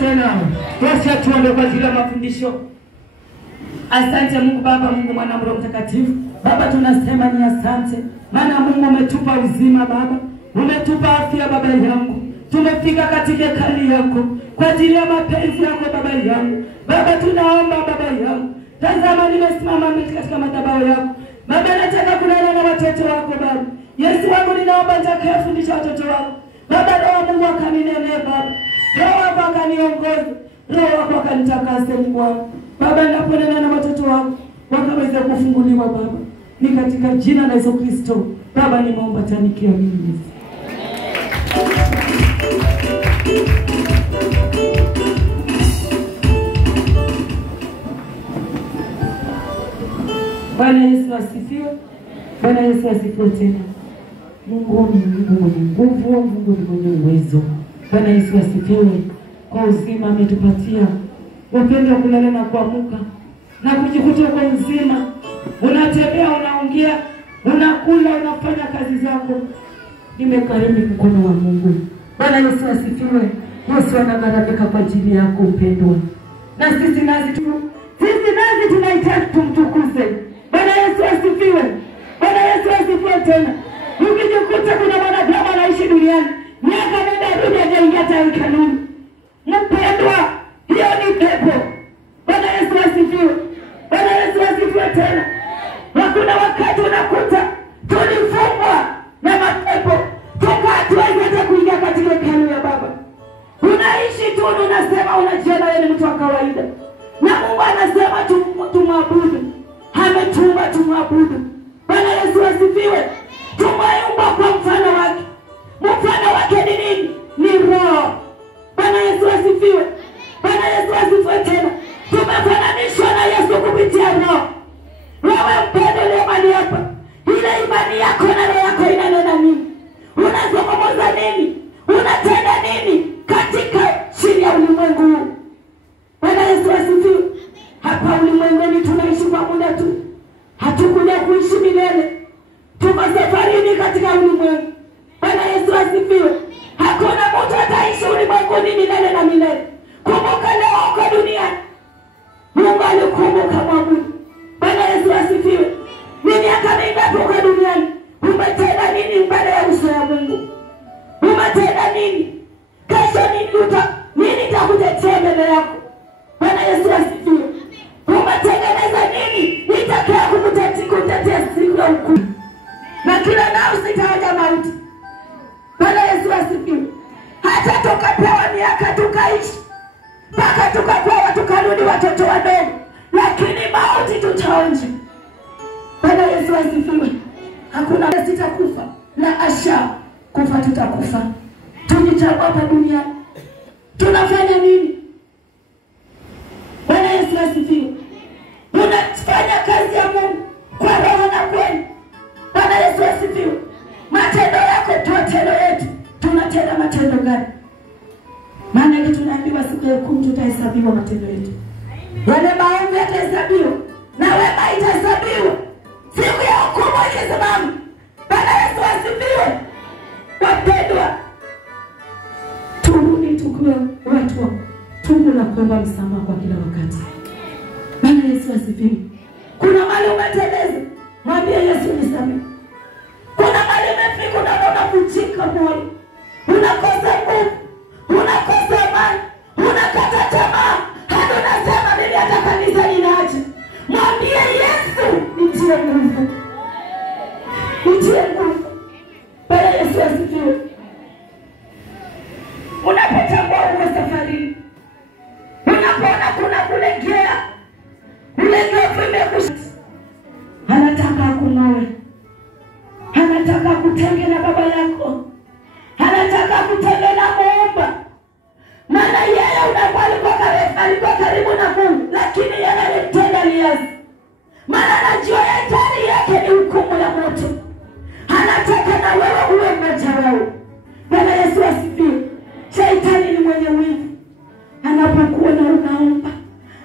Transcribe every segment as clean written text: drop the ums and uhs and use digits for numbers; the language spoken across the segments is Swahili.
tena. Basi tuombe kwa ajili ya mafundisho. Asante Mungu Baba, Mungu Mwana, Roho Mtakatifu. Baba tunasema ni asante. Maana Mungu umetupa uzima Baba. Umetupa afya Baba yangu. Tumefika katika hekalu yako kwa ajili ya mapenzi yako Baba yangu. Baba tunaomba Baba yangu. Tazama nimesimama katika madhabahu yako. Baba nataka kulala na watoto wako Baba. Yesu wangu ninaomba nitakayefundisha watoto wako. Baba Roho Mungu akaninene Baba. Roho wako akaniongoze. Roho wako akanitakase Mungu wangu. Baba ninaponena na watoto wako wakaweza kufunguliwa Baba. Ni katika jina la Yesu Kristo. Baba nimeomba tanikia mimi. Bwana Yesu asifiwe. Bwana Yesu asifiwe tena. Mungu ni Mungu mwenye nguvu, Mungu ni mwenye uwezo. Bwana Yesu asifiwe. Kwa uzima ametupatia. Upendo wa kulala na kuamka na kujikuta kwa uzima. Unatembea, unaongea, unakula, unafanya kazi zako. Nimekarimi mkono wa Mungu. Bwana Yesu asifiwe. Yesu anagharamika kwa ajili yako mpendwa. Na sisi nazi tunahitaji tumtukuze. Bwana Yesu asifiwe. Bwana Yesu asifiwe tena. Ukijikuta kuna mwanadamu anaishi duniani miaka nenda rudi hajaingia hekaluni, mpendwa, hiyo ni pepo. Bwana Yesu asifiwe. Bwana Yesu asifiwe tena. Hakuna wakati unakuta tulifungwa na mapepo tukatuweza hata kuingia katika hekalu ya Baba. Unaishi tu unasema unajiona wewe ni mtu wa kawaida. Na Mungu anasema tumwabudu. Ametumba tumwabudu. Bwana Yesu asifiwe. Tumeumbwa kwa mfano wake. Mfano wake ni nini? Ni roho. Bwana Yesu asifiwe. Bwana Yesu asifiwe tena. Tumefananishwa na Yesu kupitia roho. Wewe mpendo leo mali hapa. Ile imani yako na roho yako inanena nini? Unazungumza nini? Unatenda nini katika chini ya ulimwengu huu? Bwana Yesu asifiwe. Hapa ulimwenguni tunaishi kwa muda tu. Hatukuja kuishi milele. Tuko safarini katika ulimwengu. Bwana Yesu asifiwe. Hakuna mtu ataishi ulimwenguni milele na milele. Kumbuka leo uko duniani. Mungu alikumbuka mwabudu. Bwana Yesu asifiwe. Ni miaka mingapi uko duniani? Umetenda nini mbele ya uso ya Mungu? Umetenda nini? Kesho nini itakutetea mbele yako? Bwana Yesu asifiwe. Umetengeneza nini itakaya kukutetea siku ya hukumu? Na kila nafsi itaja mauti. Bwana Yesu asifiwe. Hata tukapewa miaka tukaishi, mpaka tukapewa tukarudi watoto wadogo, lakini mauti tutaonja. Bwana Yesu asifiwe. Hakuna sitakufa na asha kufa tutakufa. Tujichagua hapa duniani. Tunafanya nini? Bwana Yesu asifiwe. Tunafanya kazi ya Mungu kwa roho na kweli. Bwana Yesu asifiwe. Matendo yako matendo yetu. Tunatenda matendo gani? Maana ile tunaambiwa siku ya hukumu tutahesabiwa matendo yetu. Wale maovu yatahesabiwa na wema itahesabiwa. Siku ya hukumu ikisimama. Bwana Yesu asifiwe. Wapendwa, turudi tukiwa watu wa tubu na kuomba msamaha kwa kila wakati. Bwana Yesu asifiwe. Kuna mali umeteleza, mwambie Yesu nisamehe. Kuna mali umefika unaona kuchika moyo, unakosa nguvu, unakosa amani, unakata tamaa, hadi unasema mimi hata kanisa ninaacha. Mwambie Yesu nitie nguvu. Nitie nguvu. Bwana Yesu asifiwe. Unapotambua uko safarini, unapoona kuna kulegea, ulegevu imekusha, anataka akumoe, anataka kutenge na baba yako, anataka kutenge na Muumba. Maana yeye alikuwa karibu na Mungu, lakini yeye alimtenda Yesu. Maana anajua hatari yake ni hukumu ya moto. Anataka na wewe uwe mmoja wao. Bwana Yesu asifiwe. Shetani ni mwenye wivu. Anapokuona unaomba,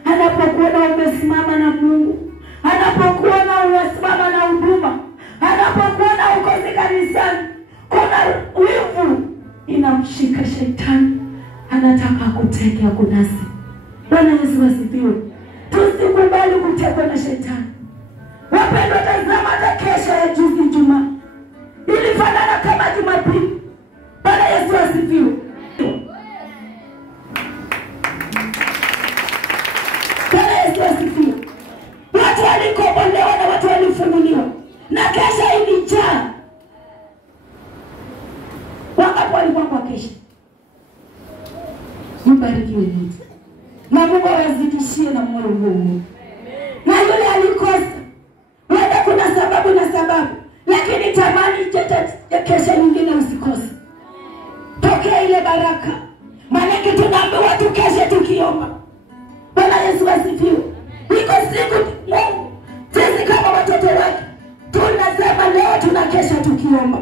anapokuona umesimama na Mungu, anapokuona umesimama na huduma, anapokuona uko kanisani, kuna wivu inamshika shetani. Anataka mpaka akuteke akunasi. Bwana Yesu asifiwe. Tusikubali kutekwa na shetani. Wapendwa, tazama hata kesha ya juzi Ijumaa ilifanana kama Jumapili. Bwana Yesu asifiwe. Bwana Yesu asifiwe. Watu walikobolewa na watu walifunguliwa. Na kesha ilijaa. Wangapi walikuwa kwa kesha? Mbarikiwe Yesu. Na Mungu awazidishie na moyo huu. Na yule alikosa, wenda kuna sababu, lakini tamani ya kesha nyingine usikose. Pokea ile baraka. Maana tunaambiwa tukeshe tukiomba. Bwana Yesu asifiwe. Iko siku Mungu, sisi kama watoto wake, tunasema leo tunakesha tukiomba.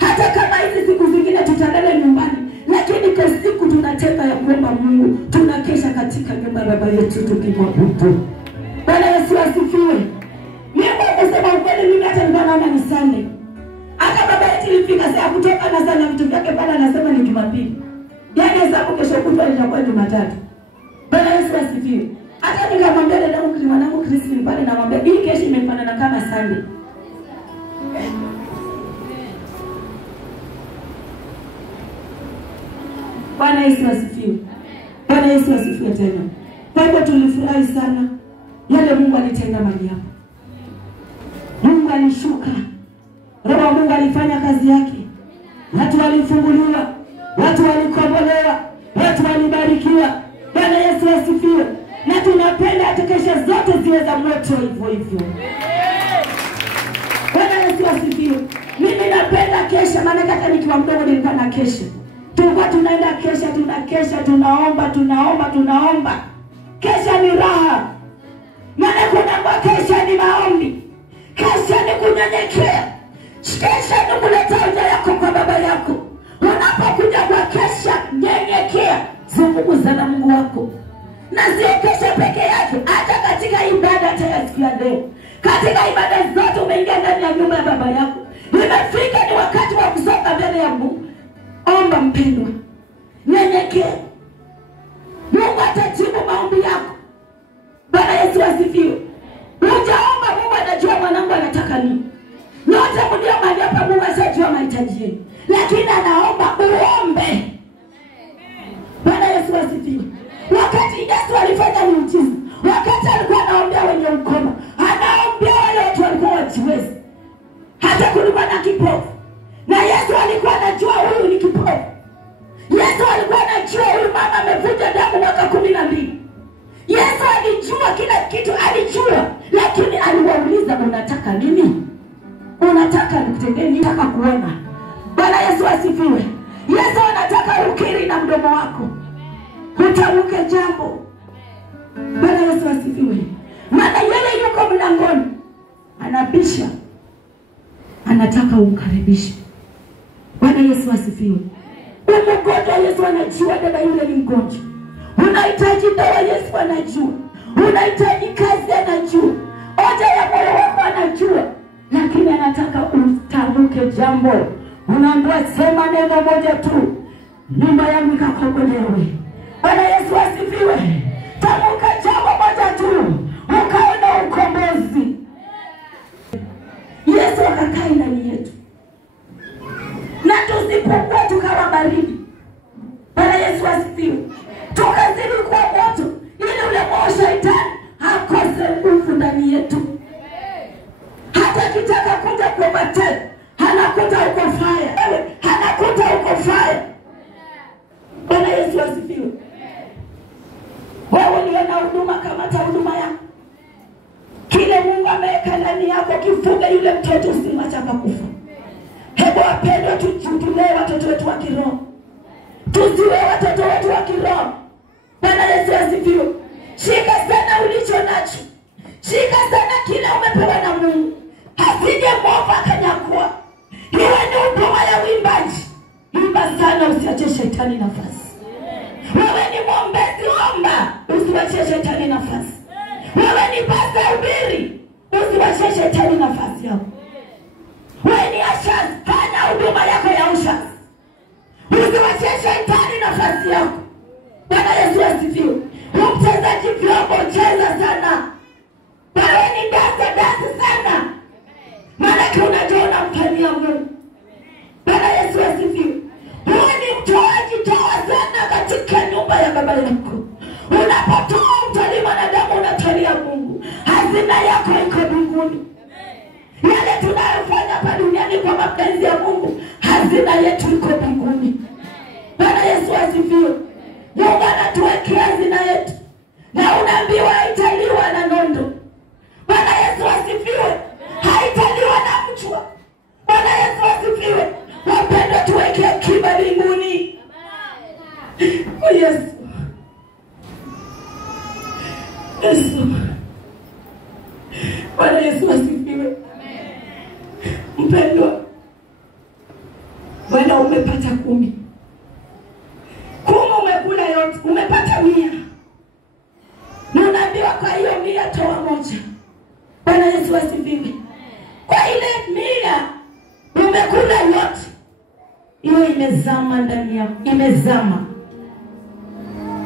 Hata kama hizi siku zingine tutalala nyumbani, lakini kwa siku tunatenda ya kuomba Mungu, tunakesha katika nyumba ya Baba yetu tukimwabudu. Bwana Yesu asifiwe. Mungu akasema ukweli, mimi hata ndio naona ni Sunday. Hata baba yetu ilifika saa kutoka na sana vitu vyake pale, anasema ni Jumapili. Yaani hesabu kesho kutwa itakuwa Jumatatu. Bwana Yesu asifiwe. Hata nikamwambia dada yangu mwanangu Christine pale, namwambia hii kesho imefanana kama Sunday. Bwana Yesu asifiwe. Bwana Yesu asifiwe tena. Kwa hivyo tulifurahi sana yale Mungu alitenda mahali hapo. Mungu alishuka. Roho wa Mungu alifanya kazi yake. Watu walifunguliwa, watu walikombolewa, watu walibarikiwa. Bwana Yesu asifiwe. Na tunapenda hata kesha zote ziwe za moto hivyo hivyo. Bwana Yesu asifiwe. Mimi napenda kesha, maana hata nikiwa mdogo nilikuwa na kesha. Tulikuwa tunaenda kesha, tunakesha, tunaomba. Kesha ni raha. Maana kuna kwa kesha ni maombi. Kesha ni kunyenyekea. Kesha ni kuleta hoja yako kwa baba yako. Unapokuja kwa kesha, nyenyekea. Zungumza na Mungu wako. Na sio kesha peke yake, hata katika ibada ya siku ya leo. Katika ibada zote umeingia ndani ya nyumba ya baba yako. Imefika ni wakati wa kusonga mbele ya Mungu. Omba mpendwa. Nyenyekea. Mungu atajibu maombi yako. Bwana Yesu asifiwe. Ujaomba, Mungu anajua mwanangu anataka nini. Nyote mlio mahali hapa Mungu anajua mahitaji yenu. Lakini anaomba uombe. Bwana Yesu asifiwe. Wakati Yesu alifanya miujiza, wakati alikuwa anaombea wenye ukoma, anaombea wale watu walikuwa wajiwezi. Hata kulikuwa na kipofu. Na Yesu alikuwa anajua huyu ni kipofu. Yesu alikuwa anajua huyu mama amevuja damu mwaka 12. Yesu alijua kila kitu, alijua. Lakini aliwauliza, unataka nini? Unataka nikutendee nini? Nataka kuona. Bwana Yesu asifiwe. Yesu anataka ukiri na mdomo wako. Utamke jambo. Bwana Yesu asifiwe. Maana yeye yuko mlangoni, anabisha. Anataka umkaribishe. Bwana Yesu asifiwe. Mgonjwa, Yesu anajua dada yule ni mgonjwa. Unahitaji dawa, Yesu anajua. Unahitaji kazi, anajua. Hoja ya moyo wako anajua. Lakini anataka utamke jambo. Unaambiwa sema neno moja tu, nyumba yangu ikakombolewe. Bwana Yesu asifiwe. Tamka jambo moja tu, ukaona ukombozi. Yesu akakaa ndani yetu. Na tusipokuwa tukawa baridi. Bwana Yesu asifiwe. Tukazidi kuwa moto, ili ule moto shetani akose nguvu ndani yetu. Hata kitaka kuja kwa matendo, anakuta uko fire. Anakuta uko fire. Bwana Yesu asifiwe. Wewe uliona huduma kama huduma yako. Kile Mungu ameweka ndani yako, kifunge yule mtoto usimwache kufa. Hebu wapendwa, tujutulee watoto wetu wa kiroho. Tusiwe watoto wetu wa kiroho. Bwana Yesu asifiwe. Shika sana ulicho nacho. Shika sana kile umepewa na Mungu. Asije mwovu akanyakua. Iwe ni huduma ya uimbaji. Imba sana, usiache shetani nafasi. Wewe ni mwombezi, omba, usiache shetani nafasi. Wewe ni pastor, hubiri, usiache shetani nafasi yako. Wewe ni ashazi, fanya huduma yako ya ushazi. Usiache shetani nafasi yako. Bwana Yesu asifiwe. Mchezaji vyombo cheza sana. Wewe ni dance sana. Maana unajua unamfanyia Mungu. Bwana Yesu asifiwe. Wewe ni mtoaji, toa sana katika nyumba ya baba yako. Unapotoa utalii wanadamu, unatalia Mungu. Hazina yako iko mbinguni. Yale tunayofanya hapa duniani kwa mapenzi ya Mungu, hazina yetu iko mbinguni. Bwana Yesu asifiwe. Mungu anatuwekea hazina yetu. Na unaambiwa haitaliwa na nondo. Bwana Yesu asifiwe. Haitaliwa na mchwa. Bwana Yesu asifiwe. Wapendwa, tuweke akiba mbinguni. Oh Yesu. Yesu. Bwana Yesu asifiwe. Mpendwa, Bwana umepata 10. 10 umekula yote, umepata 100. Na unaambiwa kwa hiyo 100 toa 1. Bwana Yesu asifiwe. Kwa ile 100 umekula yote, hiyo imezama ndani yako, imezama.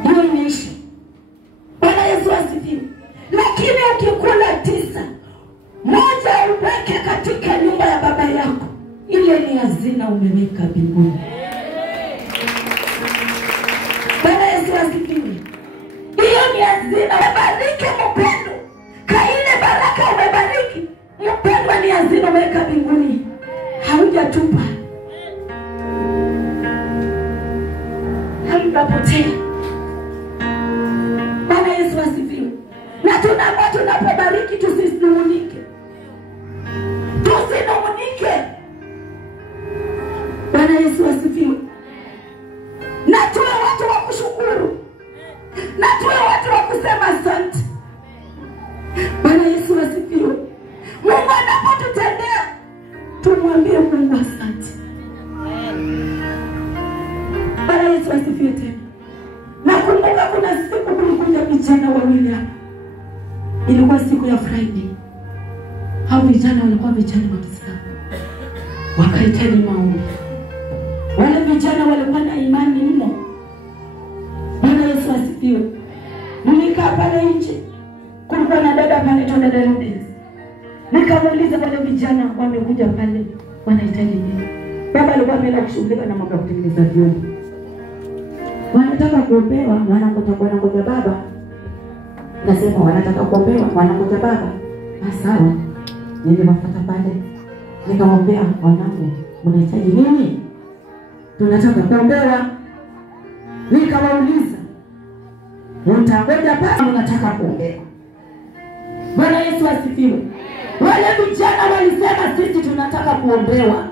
Hiyo imeisha. Bwana Yesu asifiwe. Lakini ukikula 9, 1 uweke katika nyumba ya baba yako. Ile ni hazina umeweka mbinguni. Bwana Yesu asifiwe. Hiyo ni hazina. Bariki mpendo. Kaile baraka umebariki. Mpendo ni hazina umeweka mbinguni. Haujatupa. Hautapotea. Bwana Yesu asifiwe. Na tunapobariki tusinungunike. Tusinungunike. Bwana Yesu asifiwe. Na tuwe watu wa kushukuru. Na tuwe watu wa kusema asante. Bwana Yesu asifiwe. Mungu anapotutendea, tumwambie Mungu asante. Bwana Yesu asifiwe tena. Nakumbuka kuna siku kulikuja vijana wawili hapa. Ilikuwa siku ya Friday. Hao vijana walikuwa vijana wa Kiislamu. Wakahitaji maombi. Wale vijana walikuwa na imani mno. Bwana Yesu asifiwe. Nilikaa pale nje. Kulikuwa na dada pale, dada Lourdes. Nikamuuliza wale vijana wamekuja pale wanahitaji nini? Baba alikuwa ameenda kushughulika na mambo ya kutengeneza vyombo. Wanataka kuombewa, wanangoja baba. Nasema wanataka kuombewa, wanangoja baba. Sawa. Niliwafuata pale. Nikamwambia, wanangu, mnahitaji nini? Tunataka kuombewa. Nikawauliza, mtangoja pale mnataka kuombewa? Bwana Yesu asifiwe. Wale vijana walisema sisi tunataka kuombewa.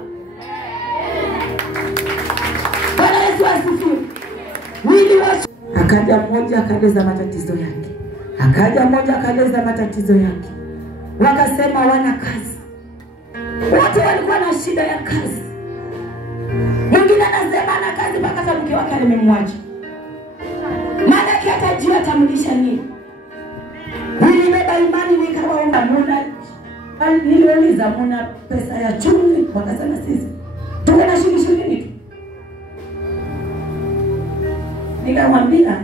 Bwana Yesu asifiwe. Akaja mmoja akaeleza matatizo yake. Akaja mmoja akaeleza matatizo yake. Wakasema wana kazi. Wote walikuwa na shida ya kazi. Mwingine anasema ana kazi mpaka mke wake amemwacha. Maana hata jua atamlisha nini? Nilibeba imani nikawaomba Mungu. Niliuliza muna pesa ya chumvi, wakasema sisi tuko na shilingi tu. Nikamwambia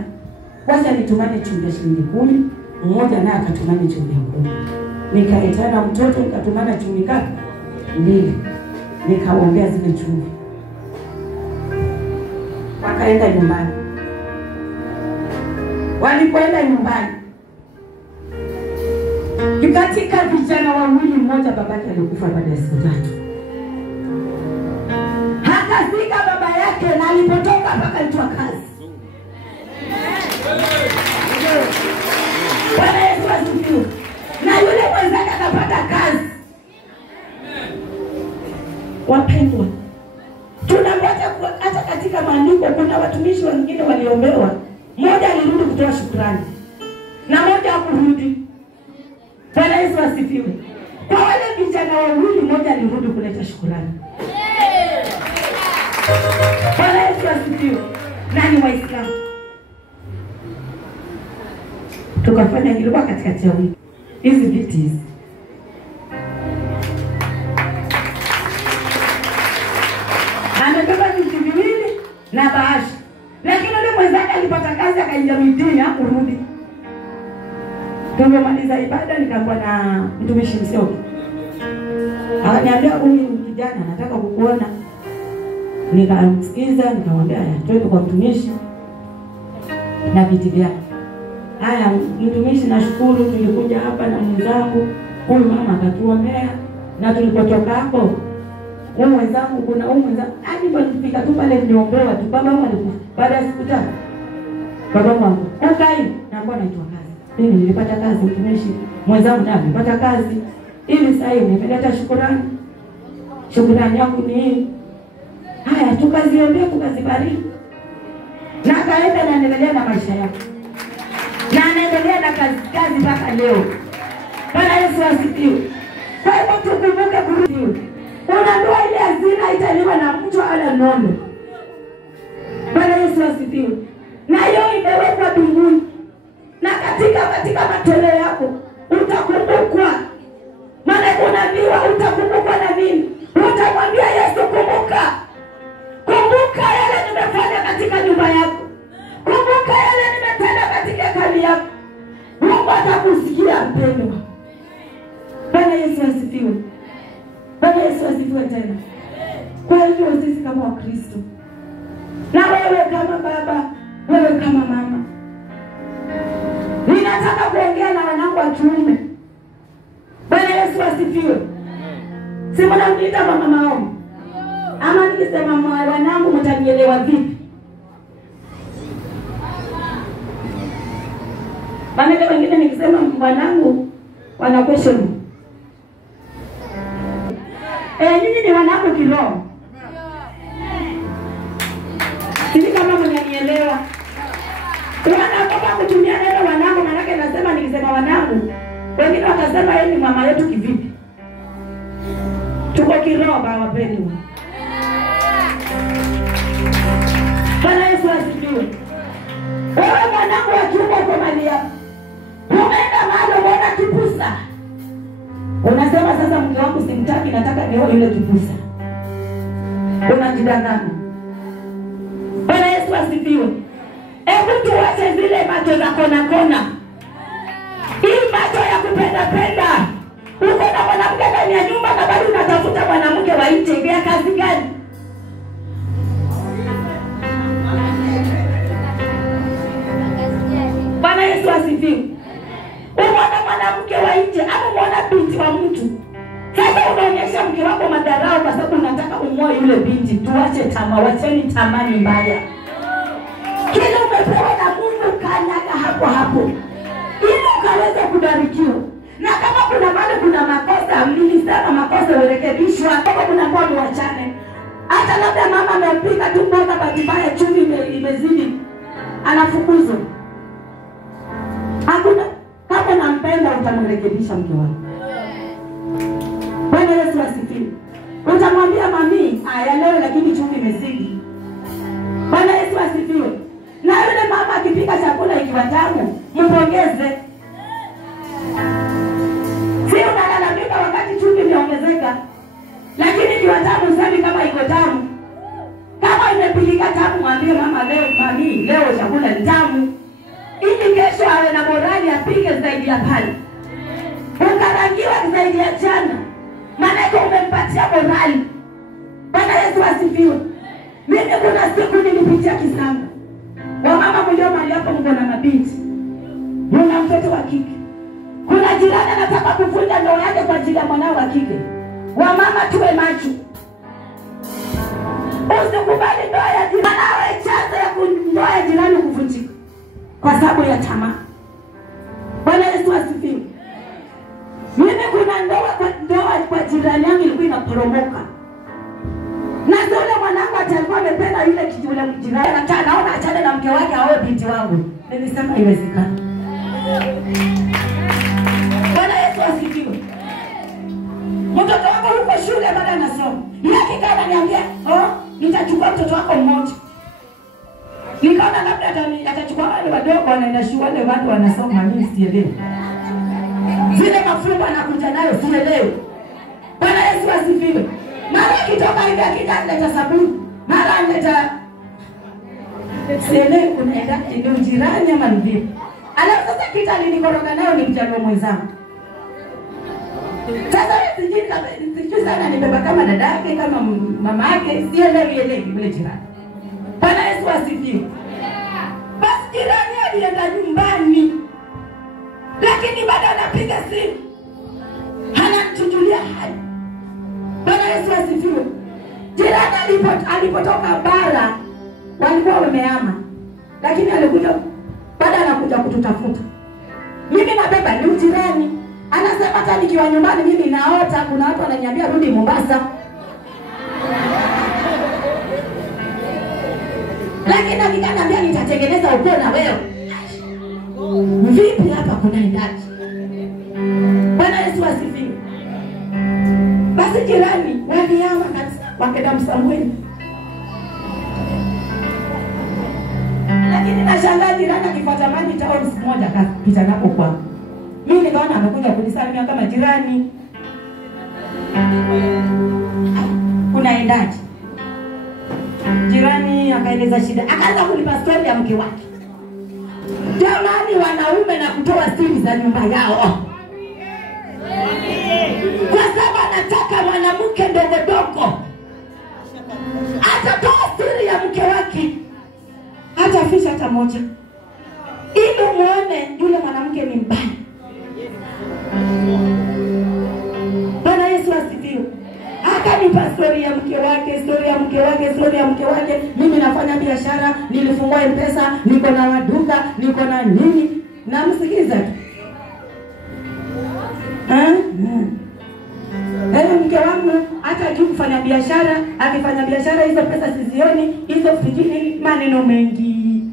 wacha nitumane chumvi ya shilingi 10, mmoja naye akatumana chumvi ya 10. Nikaitana mtoto nikatumana chumvi ngapi? 2. Nikaombea zile chumvi. Wakaenda nyumbani. Walipoenda nyumbani, katika vijana wawili, mmoja babake alikufa baada ya siku 3. Hakafika baba yake, na alipotoka mpaka alitoa kazi. Bwana Yesu asifiwe. Na yule mwenzake akapata kazi. Wapendwa, tunangoja hata katika maandiko kuna watumishi wengine waliombewa. Mmoja alirudi kutoa shukrani na mmoja hakurudi. Bwana Yesu asifiwe. Kwa wale vijana wawili, mmoja alirudi kuleta shukrani. Bwana Yesu asifiwe. Nani Waislamu? Tukafanya nilikuwa katikati ya wiki. Hizi viti hizi. Amebeba viti viwili na bahasha. Lakini yule mwenzake alipata kazi Tumemaliza ibada nikaambiwa na mtumishi Msioki. Akaniambia huyu kijana anataka kukuona. Nikamsikiza, nikamwambia twende kwa mtumishi na viti vyake. Haya, mtumishi nashukuru, tulikuja hapa na mwenzangu. Huyu mama akatuombea na tulipotoka hapo huyu mwenzangu kuna huyu mwenzangu hadi tulifika tu pale niombewa tu baba wangu alikufa baada ya siku tatu. Baba wangu ukai na mbona naitwa kazi. Mimi nilipata kazi mtumishi, mwenzangu naye alipata kazi. Ili sasa hivi nimeleta shukrani. Shukrani yangu ni hii. Haya, tukaziombea tukazibariki. Na kaenda na anaendelea na maisha yake. Na anaendelea na kazi mpaka leo. Bwana Yesu asifiwe. Kwa hivyo tukumbuke kurudi. Unaambiwa ile hazina italiwa na mtu ala nono. Bwana Yesu asifiwe. Na hiyo imewekwa mbinguni. Na katika matoleo yako utakumbukwa. Maana unaambiwa utakumbukwa na nini? Utamwambia Yesu kumbuka. Kumbuka yale nimefanya katika nyumba yako. Kumbuka yale nimetenda katika kazi yako. Mungu atakusikia mpendwa. Bwana Yesu asifiwe. Bwana Yesu asifiwe tena. Kwa hivyo sisi kama Wakristo, na wewe kama baba, wewe kama mama, ninataka kuongea na wanangu wa kiume. Bwana Yesu asifiwe. Si mnaniita mama maombi? Ama nikisema wanangu mtanielewa vipi? Maana wengine nikisema wanangu wana question. Nyinyi ni wanangu kiroho. Sisi kama mnanielewa. Unataka kutumia neno wanangu, maana nasema nikisema wanangu, wengine watasema yeye ni mama yetu kivipi? Tuko kiroho baba wapendwa. Bwana Yesu asifiwe. Wewe mwanangu wa kiume uko mali yako. Umeenda mahali umeona kipusa. Unasema sasa mke wangu simtaki, nataka niwe yule kipusa. Unajidanganya. Bwana Yesu asifiwe. Hebu tuache zile macho za kona. Hii macho ya kupenda. Uko na mwanamke ndani ya nyumba na bado unatafuta mwanamke wa nje, ya kazi gani? Bwana Yesu asifiwe. Unaona mwanamke wa nje ama unaona binti wa mtu. Sasa unaonyesha mke wako madharau kwa sababu unataka umoe yule binti. Tuache tamaa, wacheni tamani mbaya. Kile umepewa na Mungu kanyaga hapo. Ili ukaweze kubarikiwa. Na kama kuna mahali kuna makosa, mlisema makosa urekebishwa. Kama kuna kwa muachane. Hata labda mama amepika tu mboga batibaya chumvi imezidi. Anafukuzwa. Hakuna kama nampenda utamrekebisha mke wako. Bwana Yesu asifiwe. Utamwambia mami, leo lakini chumvi imezidi. Bwana Yesu asifiwe. Na yule mama akipika chakula ikiwa tamu, mpongeze. Sio unalalamika wakati chumvi imeongezeka. Lakini ikiwa tamu sabi kama iko tamu. Kama imepilika tamu, mwambie mama leo mami, leo chakula ni tamu. Ili kesho awe na morali apike zaidi ya pale. Ukarangiwa zaidi ya jana. Maana umempatia morali. Bwana Yesu asifiwe. Mimi kuna siku nilipitia Kisanga. Wamama mlio mahali hapo mko na mabinti. Mna mtoto wa kike. Kuna jirani anataka kuvunja ndoa yake kwa ajili ya mwanao wa kike. Wamama tuwe macho. Usikubali ndoa ya jirani awe chanzo ya ndoa ya jirani kuvunjika kwa sababu ya tamaa. Bwana Yesu asifiwe. Mimi kuna ndoa kwa jirani yangu ilikuwa inaporomoka. Na yule mwanangu alikuwa amependa yule kijana jirani, naona achane na mke wake aoe binti wangu. Nilisema haiwezekani. Bwana Yesu asifiwe. Mtoto wako yuko shule bado anasoma. Yeye kama ananiambia, nitachukua mtoto wako mmoja. Nikaona labda atachukua wale wadogo wanaenda shule, watu wanasoma, mimi sielewi. Zile mafumbo anakuja nayo sielewi. Bwana Yesu asifiwe. Mara kitoka hivi akija analeta sabuni, mara analeta sielewi kunaenda ndio jirani ama vipi. Alafu sasa kita alinikoroga nayo ni mjaluo mwenzangu. Sasa sijui sana nibeba kama dada yake kama mama yake, sielewi yule jirani. Bwana Yesu asifiwe. Basi jirani alienda nyumbani, lakini baada anapiga simu anamchujulia hali. Bwana Yesu asifiwe. Jirani alipotoka bara walikuwa wamehama, lakini alikuja baada anakuja kututafuta. Mimi nabeba ni jirani. Anasema hata nikiwa nyumbani mimi naota kuna watu wananiambia rudi Mombasa. Lakini akiniambia nitatengeneza ukoo na wewe. Vipi hapa kuna ndaji? Bwana Yesu asifiwe. Basi jirani walihama kabisa wakaenda Msambweni. Lakini nashangaa jirani akifuata maji town siku moja kapita napo kwa. Mimi nikaona amekuja kunisalimia kama jirani. Unaendaje? Jirani akaeleza shida. Akaanza kunipa story ya mke wake. Jamani, wanaume na kutoa siri za nyumba yao. Kwa sababu anataka mwanamke ndogo dogo. Atatoa siri ya mke wake. Hata fisha hata moja. Ili muone yule mwanamke ni mbaya. Bwana Yesu asifiwe. Akanipa story ya mke wake, story ya mke wake, story ya mke wake. Mimi nafanya biashara, nilifungua M-Pesa, niko na maduka, niko na nini. Na msikiza tu. Mke wangu hata juu kufanya biashara, akifanya biashara hizo pesa sizioni, hizo fikini maneno mengi.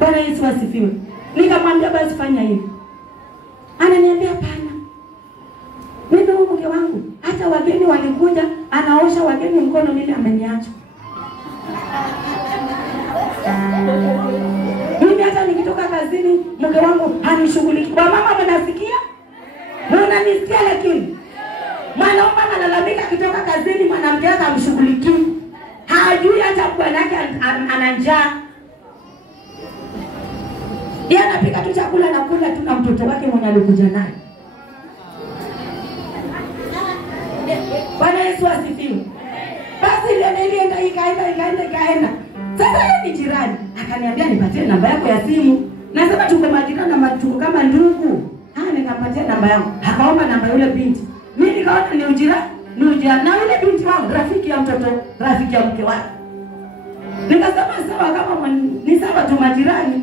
Bwana Yesu asifiwe. Nikamwambia basi fanya hivi. Ananiambia pana. Mimi mke wangu hata wageni walikuja, anaosha wageni mkono, mimi ameniacha. Mimi hata nikitoka kazini mke wangu hanishughuliki. Kwa mama mnasikia? Mnanisikia lakini mwanaume analalamika kitoka kazini mwanamke wake amshughuliki. Hajui hata bwana yake ana njaa. Yeye anapika tu chakula na kula tu na mtoto wake mwenye alikuja naye. Bwana Yesu asifiwe. Basi ile ikaenda. Sasa yeye ni jirani. Akaniambia nipatie namba yako ya simu. Nasema tuko majirani na tuko kama ndugu. Nikampatia namba yangu. Akaomba namba yule binti. Mimi nikaona ni ujirani. Na yule binti wangu rafiki ya mtoto, rafiki ya mke wake. Nikasema sawa kama ni sawa tu majirani.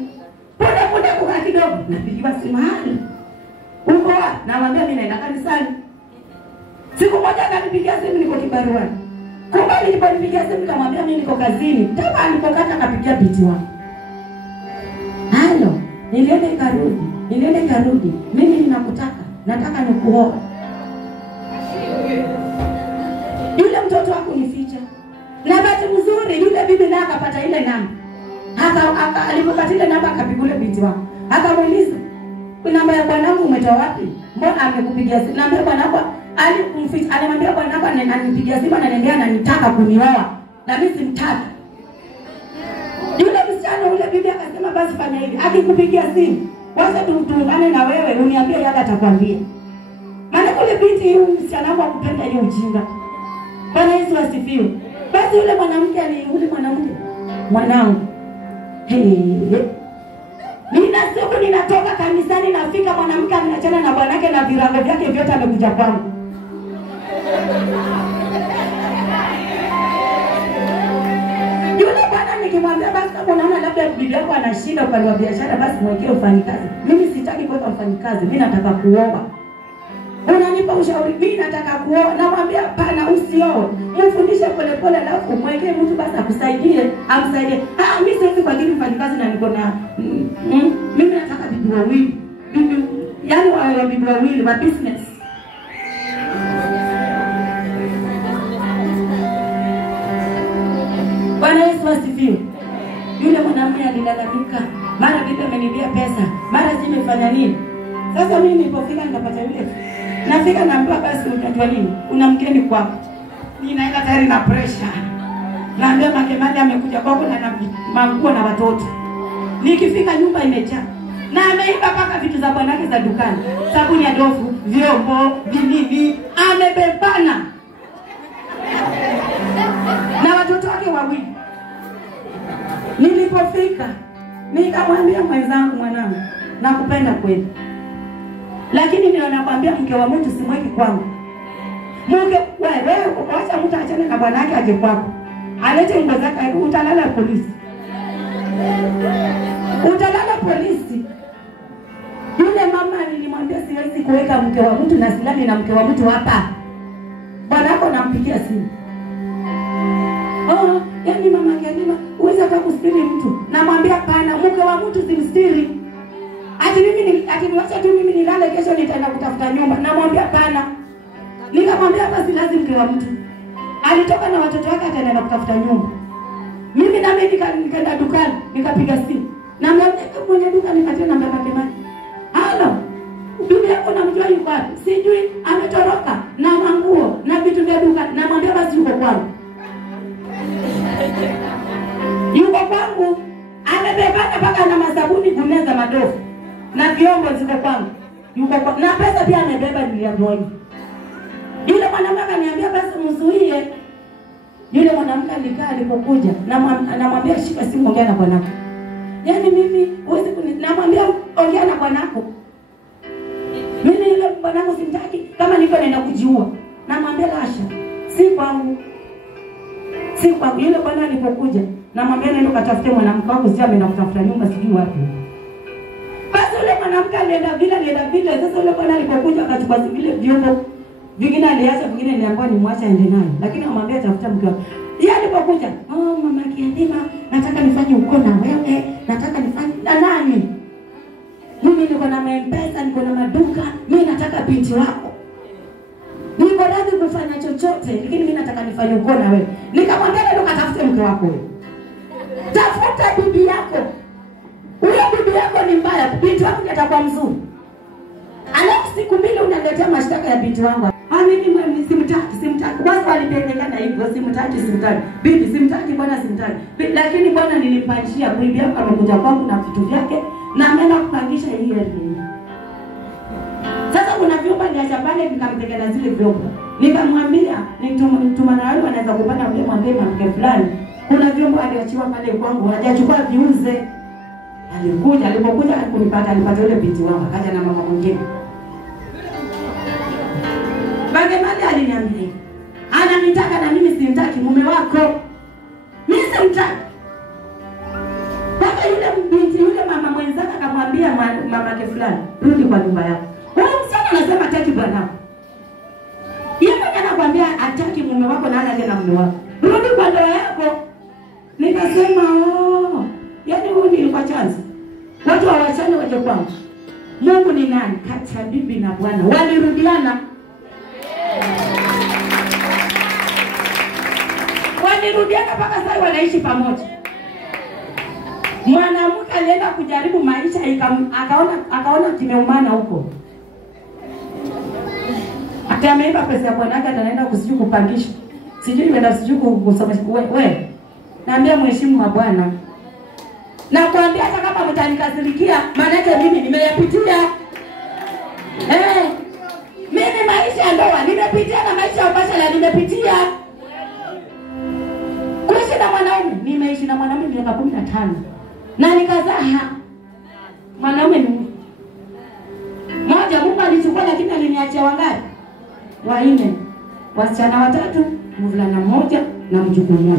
Punde kukaa kidogo napigiwa simu hali. Uko wapi? Namwambia mimi naenda kanisani. Siku moja akanipigia simu niko kibaruani. Kumbe niliponipigia simu nikamwambia mimi niko kazini. Kama alipokata akapigia binti wangu. Halo, nilienda karudi. Mimi ninakutaka. Nataka nikuoe. Yule mtoto wako nificha. Na bahati nzuri yule bibi naye akapata ile namba. Alipopata ile namba akapiga yule binti wangu. Akamuuliza, "Namba ya bwanangu umetoa wapi? Mbona amekupigia simu?" Namba ya bwanangu alikumficha. Alimwambia bwanangu ananipigia simu ananiambia ananitaka kunioa. Na mimi simtaki. Yule msichana yule bibi akasema basi fanya hivi. Akikupigia simu, wacha tuungane na wewe uniambie yale atakwambia. Maana kule binti huyu msichana wangu akupenda ile ujinga. Bwana Yesu asifiwe. Basi yule mwanamke mwanangu. Nina siku ninatoka kanisani nafika mwanamke anaachana na bwanake na virango vyake vyote amekuja kwangu. Yule bwana nikimwambia basi kama unaona labda bibi yako ana shida upande wa biashara basi mwekee ufanyikazi. Mimi sitaki kuweka mfanyikazi, mimi nataka kuoa. Unanipa ushauri, mimi nataka kuoa. Namwambia pana usioe. Mfundishe polepole alafu mwekee mtu basi akusaidie, amsaidie. Mimi siwezi kwa ajili mfanyikazi na niko na mimi nataka bibi wawili. Yaani wa bibi wawili wa business. Bwana Yesu asifiwe. Yule mwanamume alilalamika, mara bibi amenibia pesa, mara simefanya nini? Sasa mimi nilipofika nikapata yule. Nafika naambiwa basi unajua nini? Una mgeni kwako. Ninaenda tayari na pressure. Naambia makemali amekuja kwako na manguo na watoto. Nikifika nyumba imejaa. Na ameiba paka vitu za bwanake za dukani. Sabuni ya dofu, vyombo, vinini, amebebana. Na watoto wake wawili. Nilipofika, nikamwambia mwenzangu, mwanangu, nakupenda kweli. Lakini ninakwambia mke wa mtu simweki kwangu. Mke wewe wacha mtu achane na bwanake aje kwako. Alete nguo zake, utalala polisi. Utalala polisi. Yule mama nilimwambia siwezi kuweka mke wa mtu na silali na mke wa mtu hapa. Bwanako nampigia simu. Oh, yani mama Gelima, uweza kustiri mtu. Namwambia pana, mke wa mtu simstiri. Ati niwacha tu mimi nilale, kesho nitaenda kutafuta nyumba. Namwambia pana. Nikamwambia basi lazima mke wa mtu. Alitoka na watoto wake ataenda kutafuta nyumba. Mimi na mimi nikaenda dukani, nikapiga simu. Na mwenye duka nikatia namba yake mali. Halo. Bibi yako namjua yuko wapi? Sijui, ametoroka na manguo na vitu vya duka. Namwambia basi yuko kwangu. Yuko kwangu. Amebebana paka na masabuni, gunia za madofu. Na vyombo ziko kwangu. Yuko kwangu. Na pesa pia amebeba niliambiwa. Yule mwanamke akaniambia basi mzuie. Yule mwanamke alikaa alipokuja namwambia shika simu ongea na bwanako. Yaani mimi huwezi namwambia ongea na bwanako. Mimi yule bwanako simtaki, kama niko naenda kujiua. Namwambia lasha. Si kwangu. Si kwangu. Yule bwana alipokuja namwambia nenda katafute mwanamke wako, sio ameenda kutafuta nyumba sijui wapi. Basi yule mwanamke alienda vile. Sasa yule bwana alipokuja akachukua vile vyombo. Vingine aliacha, vingine niliambiwa nimwache aende naye. Lakini amwambia tafuta mke wako. Yeye alipokuja, "Oh mama Kiandima, nataka nifanye uko na wewe, nataka nifanye na nani? Mimi niko na M-Pesa, niko na maduka, mimi nataka binti wako. Niko radhi kufanya chochote, lakini mimi nataka nifanye uko na wewe." Nikamwambia ndio katafute mke wako wewe. Tafuta bibi yako. Huyo bibi yako ni mbaya, binti wako atakuwa mzuri. Alafu siku mbili unaletea mashtaka ya binti wangu. Mimi simtaki. Basi walipendekana hivyo, simtaki. Bibi simtaki, bwana simtaki. Lakini bwana nilimpangishia bibi yako amekuja kwangu na vitu vyake na ameenda kupangisha hiyo hiyo. Sasa kuna vyombo vya shambani nikamtekana zile vyombo. Nikamwambia nitumana wale wanaweza kupata mwambie mke fulani. Kuna vyombo aliachiwa pale kwangu, hajachukua viuze. Alipokuja kunipata alipata yule binti wangu, akaja na mama mwingine. Bagemali aliniambia, ananitaka na mimi simtaki mume wako. Mimi simtaki. Baba yule mama mwenzake akamwambia mamake fulani, rudi kwa nyumba yako. Wewe msana anasema hataki bwana. Yeye anakuambia hataki mume wako na anaje na mume wako. Rudi kwa ndoa yako. Nikasema, yaani huyu ni kwa chance. Watu hawachane waje kwangu. Mungu ni nani? Kati ya bibi na bwana. Walirudiana. Walirudiana mpaka sasa wanaishi pamoja. Mwanamke alienda kujaribu maisha akaona kimeumana huko. Ameiba pesa ya bwanake anaenda kusiju kupangisha. Sijui nimeenda siju kusoma wewe. Naambia mheshimu mabwana. Na kuambia hata kama mtanikasirikia, maana yake mimi nimeyapitia. Mimi maisha ya ndoa nimepitia na maisha ya ubachela nimepitia. Kuishi na mwanaume, nimeishi na mwanaume miaka 15. Na nikazaa mwanaume ni mmoja. Mungu alichukua lakini aliniachia wangapi? 4. Wasichana 3, mvulana 1 na mjukuu 1.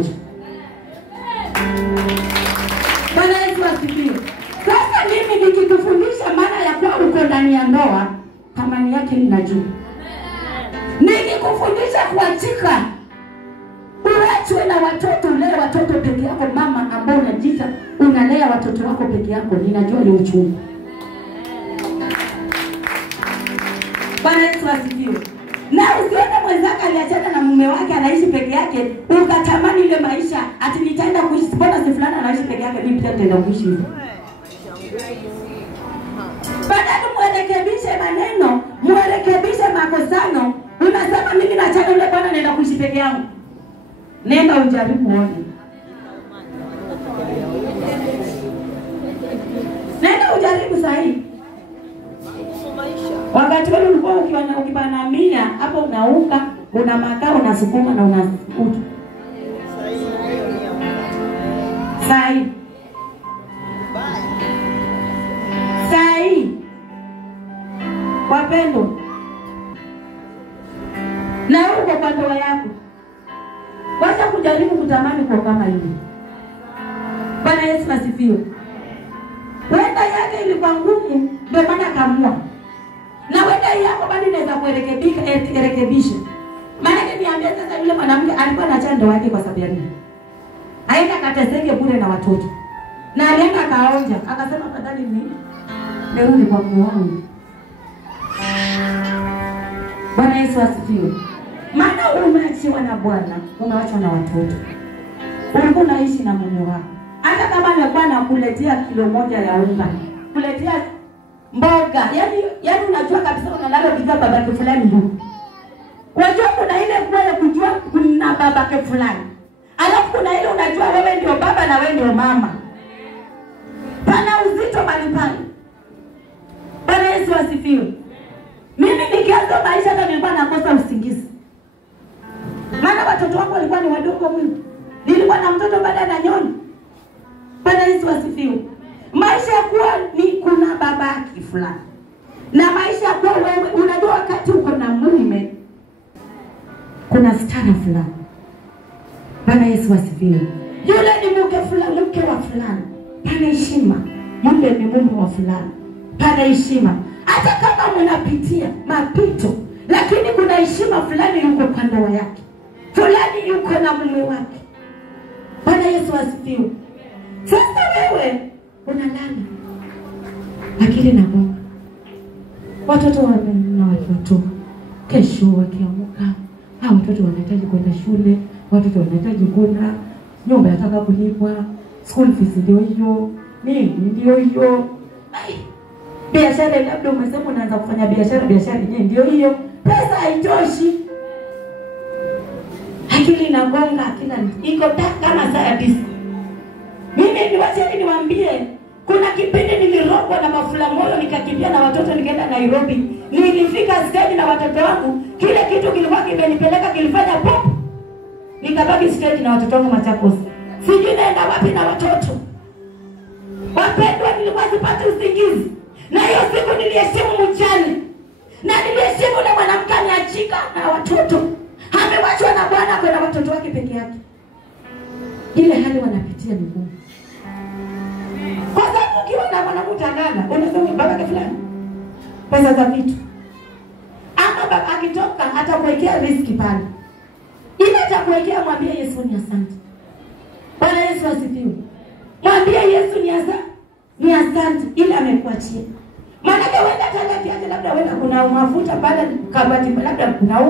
Bwana Yesu asifiwe. Sasa mimi nikikufundisha maana ya kuwa uko ndani ya ndoa, thamani yake ninajua. Nikikufundisha kuachika, uachwe na watoto, ulee watoto peke yako, mama ambao unajiita unalea watoto wako peke yako, ninajua ni uchungu. Bwana Yesu asifiwe. Na usione mwenzako aliachana na mume wake anaishi peke yake, ukatamani ile maisha, ati nitaenda kuishi mbona si fulani anaishi peke yake, mimi pia nitaenda kuishi hivyo. Badala murekebishe maneno, murekebishe makosano, unasema mimi naachana yule bwana naenda kuishi peke yangu. Nenda ujaribu uone. Nenda ujaribu sahi. Wakati wewe ulikuwa ukibanamia hapo unaunga, una makaa, unasukuma na unasukuta. Sahi. Sahi. Wapendo. Na uko kwa ndoa yako. Wacha kujaribu kutamani kwa kama hivi. Bwana Yesu asifiwe. Wenda yake ilikuwa ngumu ndio maana kaamua. Na wenda yako bado inaweza kurekebisha. Maana niambia sasa yule mwanamke alikuwa anaacha ndoa yake kwa sababu ya nini? Aenda kateseke bure na watoto. Na alienda kaonja, akasema fadhali ni nirudi kwa Mungu wangu. Bwana Yesu asifiwe. Maana umeachiwa na Bwana, umeachwa na watoto. Ulikuwa unaishi na mume wako. Hata kama alikuwa anakuletea kilo moja ya unga, kuletea mboga, yani unajua kabisa unalala kijua babake fulani huko. Unajua kuna ile kwa ya kujua kuna babake fulani. Alafu kuna ile unajua wewe ndio baba na wewe ndio mama. Pana uzito mbalimbali. Bwana Yesu asifiwe. Mimi nikianza maisha hata nilikuwa nakosa usingizi. Maana watoto wangu walikuwa ni wadogo mno. Nilikuwa na mtoto baada na nyoni. Bwana Yesu asifiwe. Maisha kuwa ni kuna babaki fulani. Na maisha kuwa wewe unajua wakati uko na mume kuna stara fulani. Bwana Yesu asifiwe. Yule ni mke fulani, mke wa fulani. Pana heshima. Yule ni mume wa fulani. Pana heshima. Hata kama mnapitia mapito, lakini kuna heshima fulani yuko kwa ndoa yake. Fulani yuko na mume wake. Bwana Yesu asifiwe. Sasa wewe unalala. Akili na bonga. Watoto wana watoto. Kesho wakiamka, hao watoto wanahitaji kwenda shule, watoto wanahitaji kula, nyumba yataka kulipwa, school fees ndio hiyo, nini ndio hiyo. Biashara labda umesema unaanza kufanya biashara yenyewe ndio hiyo. Pesa haitoshi. Akili na gonga kila iko kama saa disco. Mimi niwaambie kuna kipindi nilirogwa na mafula moyo nikakimbia na watoto nikaenda Nairobi. Nilifika stage na watoto wangu, kile kitu kilikuwa kimenipeleka kilifanya pop. Nikabaki stage na watoto wangu Machakos. Sijui naenda wapi na watoto. Wapendwa, nilikuwa sipati usingizi. Na hiyo siku niliheshimu mchana. Na niliheshimu na mwanamke aniachika na watoto. Amewachwa na Bwana kwa watoto wake peke yake. Ile hali wanapitia ni ngumu. Kwa sababu ukiwa na mwanamke analala, unasema baba fulani. Pesa za vitu. Ama baba akitoka atakuwekea riski pale. Ile atakuwekea mwambie Yesu ni asante. Bwana Yesu asifiwe. Mwambie Yesu ni asante ile amekuachia. Maana wenda tangati aje labda wenda kuna mafuta pale kabati labda kuna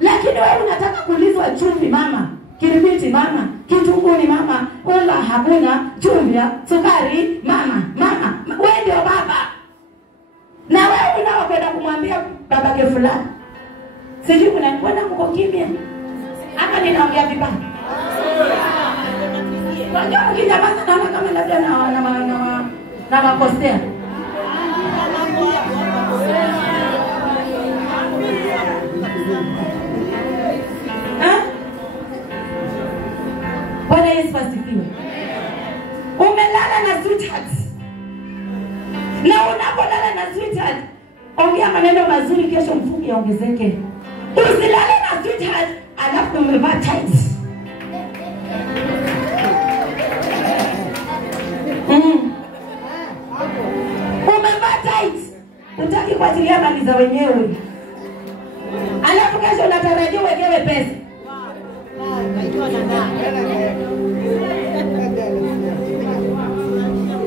lakini wewe unataka kuulizwa chumvi mama, kiribiti mama, kitunguu mama, unga hakuna, chumvi, sukari mama. Wewe ndio baba. Na wewe unaokwenda kumwambia babake fulani. Sijui unakwenda mko kimya. Hata ninaongea vibaya. Wajua mkinyamaza naona kama labda na makosea. Bwana Yesu asifiwe. Umelala na sweetheart. Na unapolala na sweetheart, ongea maneno mazuri kesho mfuki ongezeke. Usilale na sweetheart alafu umevaa tights. Umevaa tights. Utaki kuachilia mali za wenyewe. Alafu kesho unatarajia uwekewe pesa.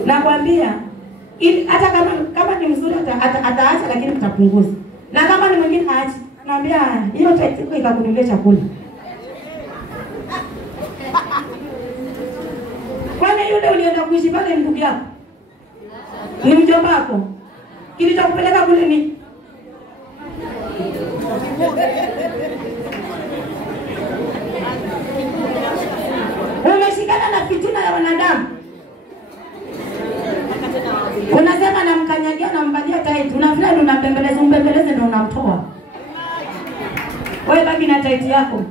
Nakwambia hata kama ni mzuri ataacha lakini tutapunguza. Na kama ni mwingine aache. Naambia hiyo tatizo ikakununulia chakula. Kwani yule ulienda kuishi pale ndugu yako? Ni mjomba wako? Kilichokupeleka kule ni umeshikana na fitina ya wanadamu. Unasema namkanyagia na mbadia tight. Unafikiri unampembeleze ndio unamtoa. Wewe baki na tight yako.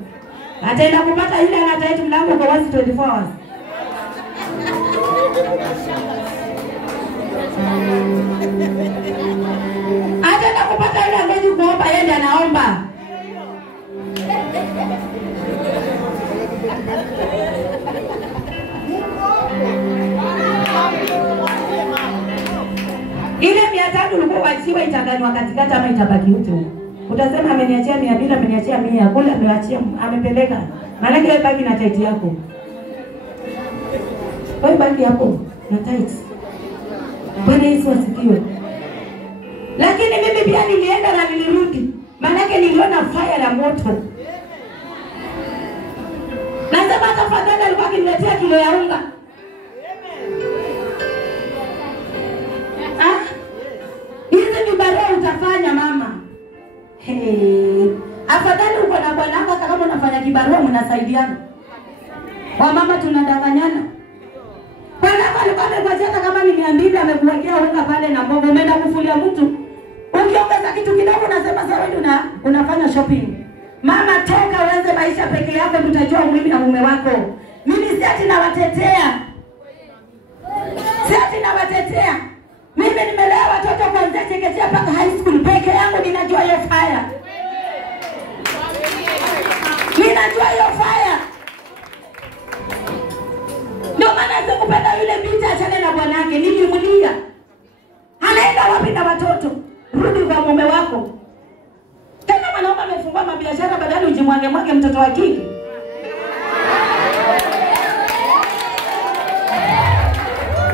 Ataenda kupata ile ana tight mlango kwa wazi 24 hours. Ataenda kupata ile ambaye kuomba yeye anaomba. Ile 300 ulikuwa wachiwa itaganywa katikati ama itabaki yote huko. Utasema ameniachia 200, ameniachia 100, kule ameachia amepeleka. Maana wewe baki na tight yako. Wewe baki hapo na tight. Bwana Yesu asifiwe. Lakini mimi pia nilienda na nilirudi. Maana niliona fire la moto. Nasema tafadhali alikuwa akiniletea kilo ya unga. Hizi ni barua utafanya mama. Afadhali uko na bwanako kama unafanya kibarua mnasaidiana. Kwa mama tunadanganyana. Bwanako alikuwa amekuacha kama ni 200 amekuwekea unga pale na mboga umeenda kufulia mtu. Ukiongeza kitu kidogo unasema sawa unafanya shopping. Mama toka uanze maisha peke yako tutajua mimi na mume wako. Mimi si ati nawatetea. Si ati nawatetea. Mimi nimelea watoto kuanzia chekechea mpaka high school peke yangu ninajua hiyo fire. Ninajua hiyo fire. Ndio maana sikupenda yule binti achane na bwanake, nilimlia. Anaenda wapi na watoto? Rudi kwa mume wako. Tena mwanaume amefungua mabiashara badala ujimwage mtoto wa kike.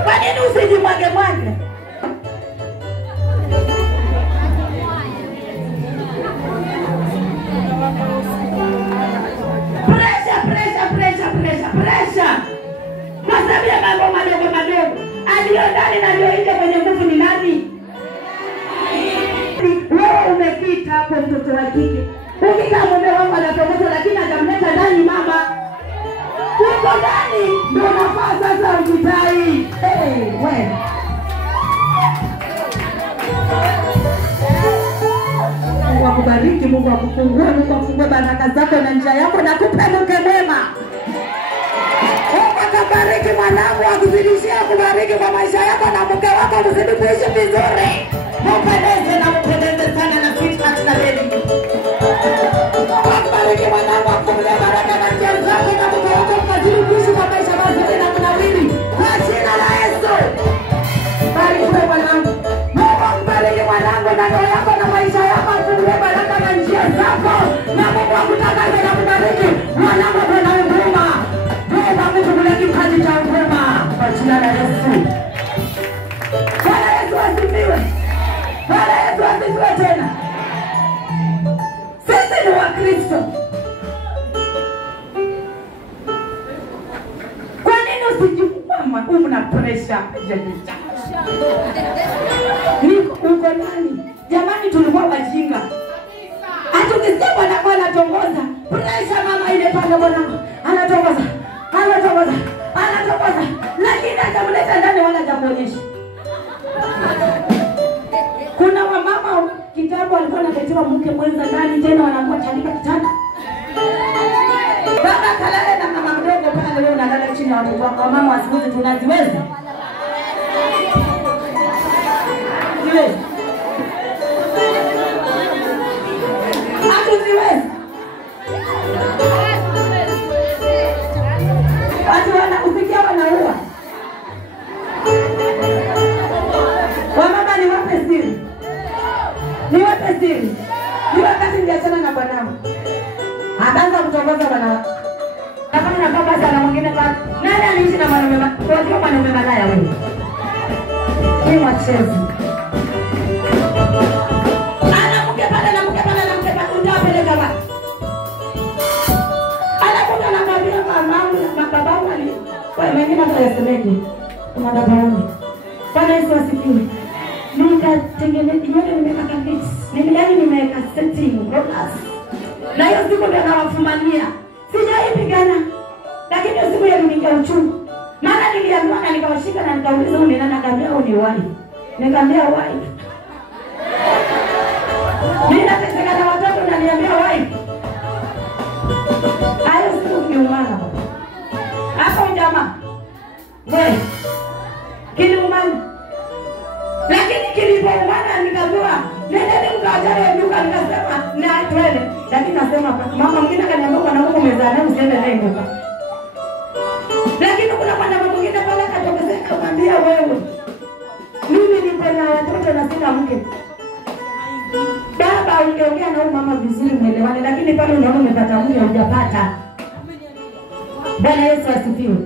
Kwa nini usijimwage? Pressure. Kwa sababu ya mambo madogo. Aliyo ndani na aliyo nje kwenye nguvu ni nani? Wewe umekita hapo mtoto wa kike. Ukika mume wangu anatongoza lakini atamleta ndani mama. Uko ndani ndio nafaa sasa ujitai. Wewe. Mungu akubariki, Mungu akufungue, Mungu afungue baraka zako na njia yako na kupe mke mwema. Akabariki mwanangu, akuzidishie kubariki kwa maisha yako na mke wako mzidi kuishi vizuri. Mpendeze sana na sweet heart na baby. Akabariki mwanangu, akumle baraka na njia zako na mke wako mzidi kuishi kwa maisha mazuri na kunawiri. Kwa jina la Yesu. Bariki mwanangu. Mungu ambariki mwanangu na roho yako na maisha yako, akumle baraka na njia zako na Mungu akutakase na kubariki mwanangu na huruma. Kipaji cha huruma kwa jina la Yesu. Bwana Yesu asifiwe. Bwana Yesu asifiwe tena. Sisi ni Wakristo. Kwa nini usijikwama una pressure? Uko nani? Jamani tulikuwa wajinga. Hatukisikia bwana anatongoza. Pressure mama ile pale bwana anatongoza. Lakini atamleta ndani wala hajamuonyesha. Kuna wamama kitabu alikuwa analetewa mke mwenza ndani tena wanakuwa tandika kitanda. Baba kalale na mama mdogo pale leo unalala chini ya watoto wako. Mama wa siku hizi tunaziweza. Siwezi. Hatuziwezi. Watu wanakufikia wanaua. Wamama niwape siri. Ni wakati niliachana na bwanangu. Akaanza kutongoza bwana. Kama na baba sana mwingine baba. Nani anaishi na mwanaume? Kwa mwanaume malaya wewe. Ni wachezi. Anamke pale utapeleka wapi? Anakuja na mwambia mamangu na babangu ali. Wewe mengine atayasemeni. Madabaoni. Bwana Yesu asifiwe. Nikatengeneza nywele nimeweka kabisa. Nimeweka setting rollers. Na hiyo siku ndio nawafumania. Sijaipigana. Lakini siku ya nilingia uchungu. Maana niliamua na nikawashika na nikauliza ni nani, akaambia ni wali. Nikamwambia wife. Mimi nateseka na watoto na niambia wife. Hayo siku kiumana. Hapo jamaa. Wewe. Kiliumana. Lakini kilipoumana nikajua nenda mkajale duka nikasema na twende. Lakini nasema mama mwingine akaniambia kwa nako umezaa naye usiende naye duka. Lakini kuna mwana mwingine pale akatokezeka akamwambia wewe. Mimi niko na watoto na sina mke. Baba ungeongea na mama vizuri mwelewane, lakini pale unaona umepata mke hujapata. Bwana Yesu asifiwe.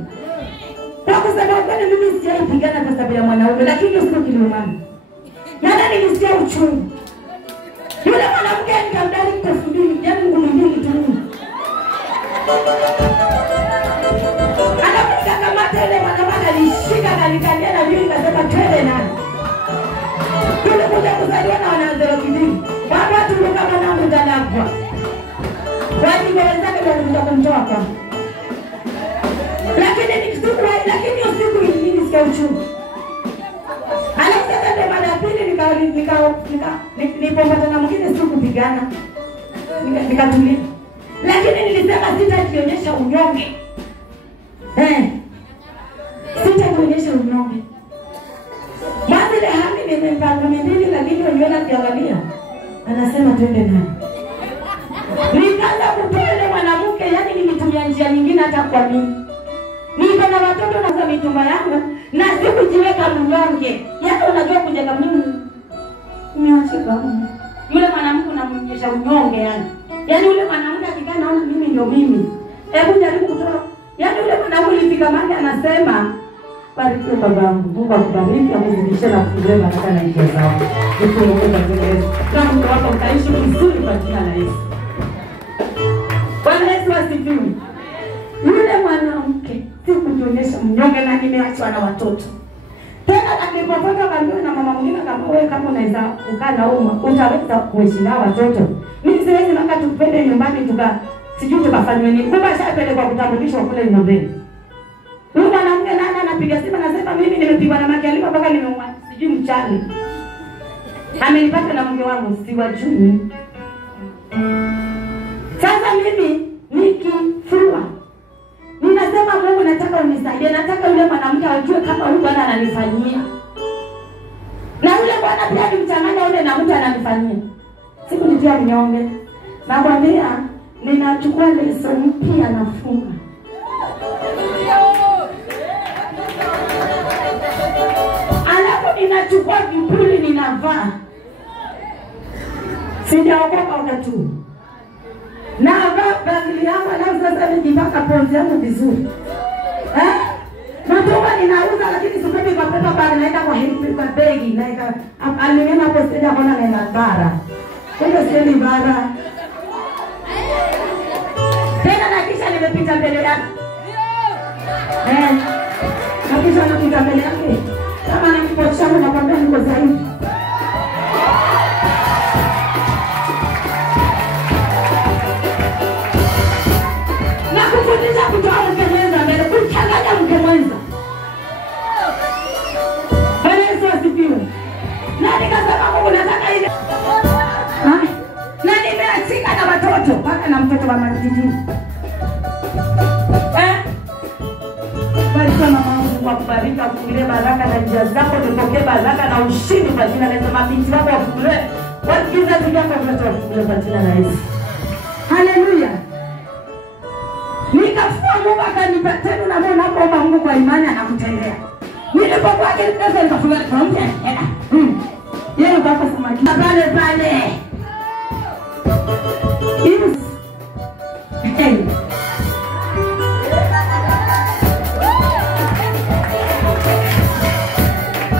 Kwa sababu kwani mimi sijaipigana kwa sababu ya mwanaume, lakini usiku kiliumana. Nana nilisikia uchungu. Yule mwanamke nikamdai kutafundini, yani ngumini tu. Anapokuja kama tele mwanamke alishika na nikalia na mimi nikasema twende nani. Kule kuja kuzaliwa na wanazero kidini. Baba turuka mwanangu ndalagwa. Wajibu wenzake ndio kumtoa kwa. Lakini usiku nilisikia uchungu. Alafu sasa ndo mara ya pili nilipopata na mwingine siku kupigana. Nikatulia. Lakini nilisema sitajionyesha unyonge. Sitajionyesha unyonge. Basi ile hali nimepanga mbili lakini waniona kiangalia. Anasema twende naye. Nikaanza kutoa ile mwanamke, yani nilitumia njia nyingine hata kwa mimi. Niko na watoto na kwa mitumba yangu na sikujiweka mnyonge. Yaani unajua kujenga mimi. Nimeachika. Yule mwanamke unamnyesha unyonge yani. Yaani yule mwanamke akikaa naona mimi ndio mimi. Hebu jaribu kutoa. Yaani yule mwanamke alifika mahali anasema barikiwe babangu. Mungu akubariki akuzidishie na kukujaza baraka na njia zao. Tukuombe kwa Yesu. Na Mungu wako mtaishi vizuri kwa jina la Yesu. Bwana Yesu asifiwe. Yule mwanamke sikujionyesha mnyonge na nimeachwa na watoto. Tena nilipotoka kambi na mama mwingine kama wewe kama unaweza kukaa na uma utaweza kuishi na watoto. Mimi siwezi mpaka tupende nyumbani sijui tukafanywe nini. Kumbe ashapelekwa kutambulishwa kule nyumbani. Huyu mwanamke nani anapiga simu anasema mimi nimepigwa na mke alipo mpaka nimeumwa sijui mchana. Amenipata na mke wangu siwajui. Sasa mimi nikifua ninasema Mungu nataka unisaidie, nataka yule mwanamke ajue kama huyu Bwana ananifanyia. Na yule Bwana pia nimchanganya yule na mtu ananifanyia. Siku nitia mnyonge. Nakwambia ninachukua leso mpya nafunga. Alafu ninachukua vipuli ninavaa. Sijaokoka wakati huu. Na bagi yangu alafu sasa nijipaka ponzi yangu vizuri. Natoka ninauza lakini sipendi kwa pepa bag naenda kwa begi naika alimena hapo sija bona naenda bara. Hiyo siendi bara. Tena na kisha nimepita mbele yake. Na kisha nimepita mbele yake. Kama nikipocha na kwambia niko zaidi. Kufundisha kutoa mke mwenza mbele, kuchanganya mke mwenza. Bwana Yesu asifiwe. Na nikasema Mungu nataka ile. Na nimeachika na watoto, mpaka na mtoto wa majiji. Bariki mama wangu kwa kubariki akufungulie baraka na njia zako, tupokee baraka na ushindi kwa jina la Yesu. Mabinti wako wafungulie, wakiza vijana wote wafungulie kwa jina la Yesu. Haleluya. Nikafua Mungu akanipa tena na Mungu naomba Mungu kwa imani anakutendea. Nilipokuwa kile nikafunga kwa mke. Yeye baba samaki. Pale.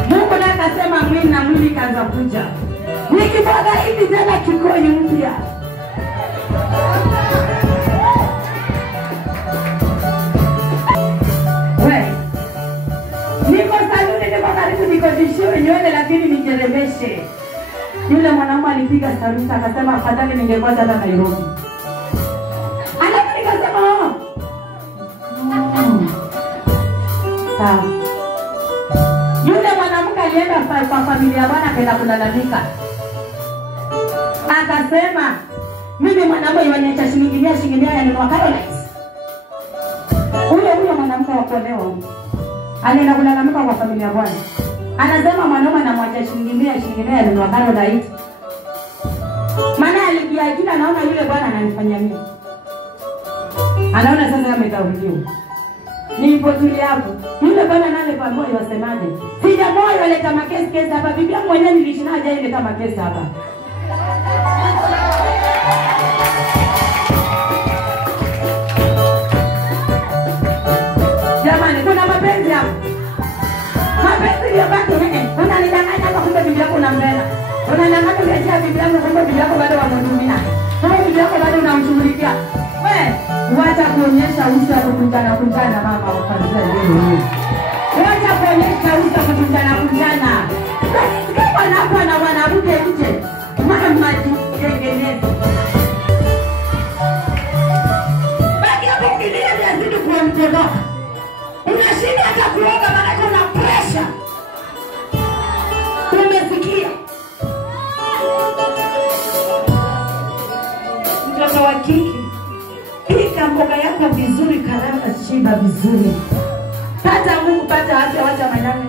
Mungu akasema mimi na mwili kaanza kuja. Nikibwaga hivi tena kikoi mpya. Nikodishiwe nywele lakini nijeremeshe. Yule mwanamke alipiga saruta akasema afadhali ningekwaza hata Nairobi. Alafu nikasema sawa. Yule mwanamke alienda kwa familia bwana akaenda kulalamika. Akasema mimi mwanamke yaniacha shilingi 100 yanunua Caroline. Huyo mwanamke wa kuolewa alienda kulalamika kwa familia bwana. Anasema mwanaume anamwacha shilingi 100 yanunua Caroline. Maana alijiajira anaona yule bwana ananifanyia nini. Anaona sasa amedhauriwa. Nilipotulia hapo, yule bwana nale kwa moyo wasemaje? Sija moyo leta makesi hapa. Bibi yangu mwenyewe nilishinaje ile kama kesi hapa. Jamani, kuna mapenzi hapo. Mapenzi yabaki unanidanganya hapa kumbe bibi yako unambena. Unanidanganya unajia bibi yangu kumbe bibi yako bado wamhudumia. Kumbe bibi yako bado unamshughulikia. Wacha kuonyesha uso wa kukutana mama wa familia yenu. Wacha kuonyesha uso wa kukutana. Kama napo na wanamke nje. Mama jitengeneze. Baki hapo kilia yazidi kuwa mtoroka. Unashinda hata kuoga maana kuna pressure. Umesikia? Mtoto wa kike, pika mboga yako vizuri, karanga shiba vizuri. Pata Mungu, pata afya, wacha manane.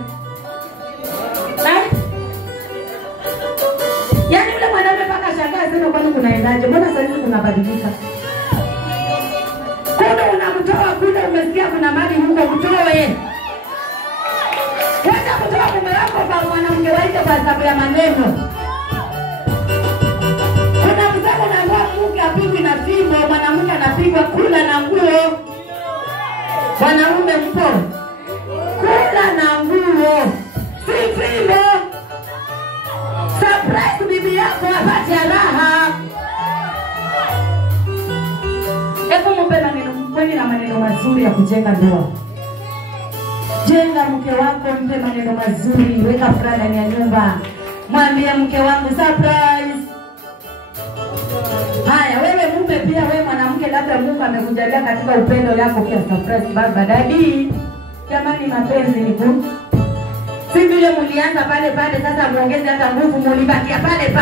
Yaani yule mwanaume paka shangaa sana kwani kunaendaje? Mbona sasa hivi kunabadilika? Kuna unamtoa kule umesikia kuna mali huko kutoe. Wacha kutoa mume wako kwa mwanamke wake kwa sababu ya maneno. Kuna mzee anaamua mke apigwe na fimbo, mwanamke anapigwa kula na nguo. Wanaume mpo. Kula na nguo. Si fimbo. Surprise bibi yako apate raha. Hebu mpe maneno mkweli na maneno mazuri ya kujenga ndoa. Jenga mke wako, mpe maneno mazuri, weka furaha ndani ya nyumba. Mwambie mke wangu surprise. Haya, wewe mume pia, wewe mwanamke labda Mungu amekujalia katika upendo yako pia surprise baba dadi. Jamani, mapenzi ni ngumu. Si vile mlianza pale sasa muongeze hata nguvu, mlibakia pale.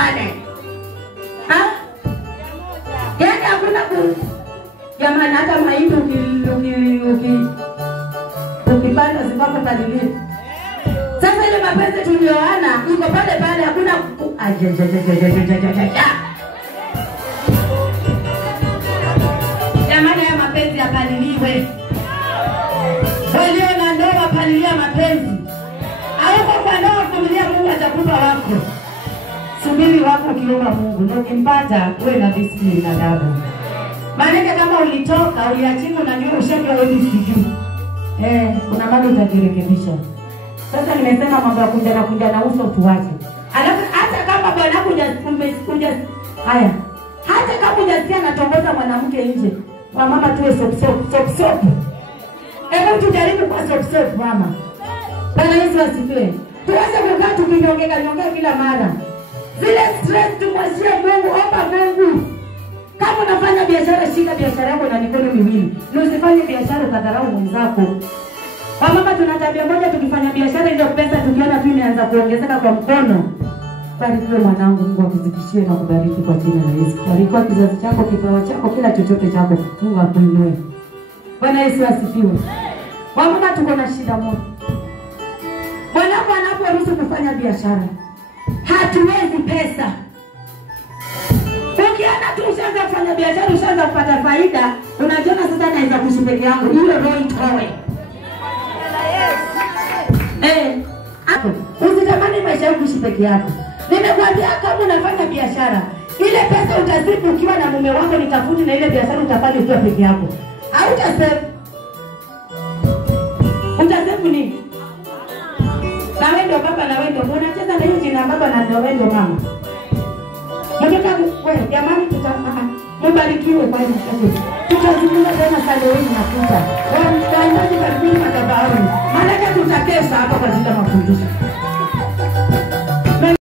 Yaani hakuna jamani, hata mahindi ukipanda zipako kadili. Sasa ile mapenzi tulioana iko pale hakuna jamani, ya mapenzi yapaliliwe. Walio na ndoa palilia mapenzi. Au kwa ndoa familia Mungu atakupa wako. Subiri wako kiomba Mungu, ndio ukimpata uwe na discipline na adabu. Maana kama ulitoka uliachika unajua ushajua wewe sijui. Kuna mambo utajirekebisha. Sasa nimesema mambo ya kunja na uso tuache. Alafu hata kama bwanako hujakuja haya. Hata kama hujasikia anatongoza mwanamke nje, kwa mama tuwe sop. Hebu tujaribu kwa sop mama. Bwana Yesu asifiwe. Tuache kukaa tukinyongeka kila mara. Zile stress tumwachie Mungu, omba Mungu. Kama unafanya biashara, shika biashara yako na mikono miwili. Na usifanye biashara ukadharau mwenzako. Kwa mama tuna tabia moja, tukifanya biashara ndio pesa tukiona tu imeanza kuongezeka kwa mkono. Barikiwe mwanangu, Mungu akuzidishie na kubariki kwa jina la Yesu. Barikiwa kizazi chako, kipawa chako, kila chochote chako, Mungu akuinue. Bwana Yesu asifiwe. Mama tuko na shida moja. Mwanangu anaporuhusu kufanya biashara, hatuwezi pesa. Ukiona tu ushaanza kufanya biashara, ushaanza kupata faida, unajiona sasa naweza kuishi peke yangu. Ile roho itoe. Usitamani maisha yako kuishi peke yako. Nimekwambia kama unafanya biashara, ile pesa utasifu ukiwa na mume wako ni tofauti na ile biashara utafanya ukiwa peke yako. Hautasave. Utasave nini? Na wewe ndio baba na wewe ndio unacheza na hiyo jina baba na ndio wewe ndio mama. Nataka wewe jamani mbarikiwe kwa hiyo kitu. Tutazungumza tena sana wewe na kuta. Kwa mtandao karibuni madhabahu. Maana tutakesha hapa kwa ajili ya mafundisho.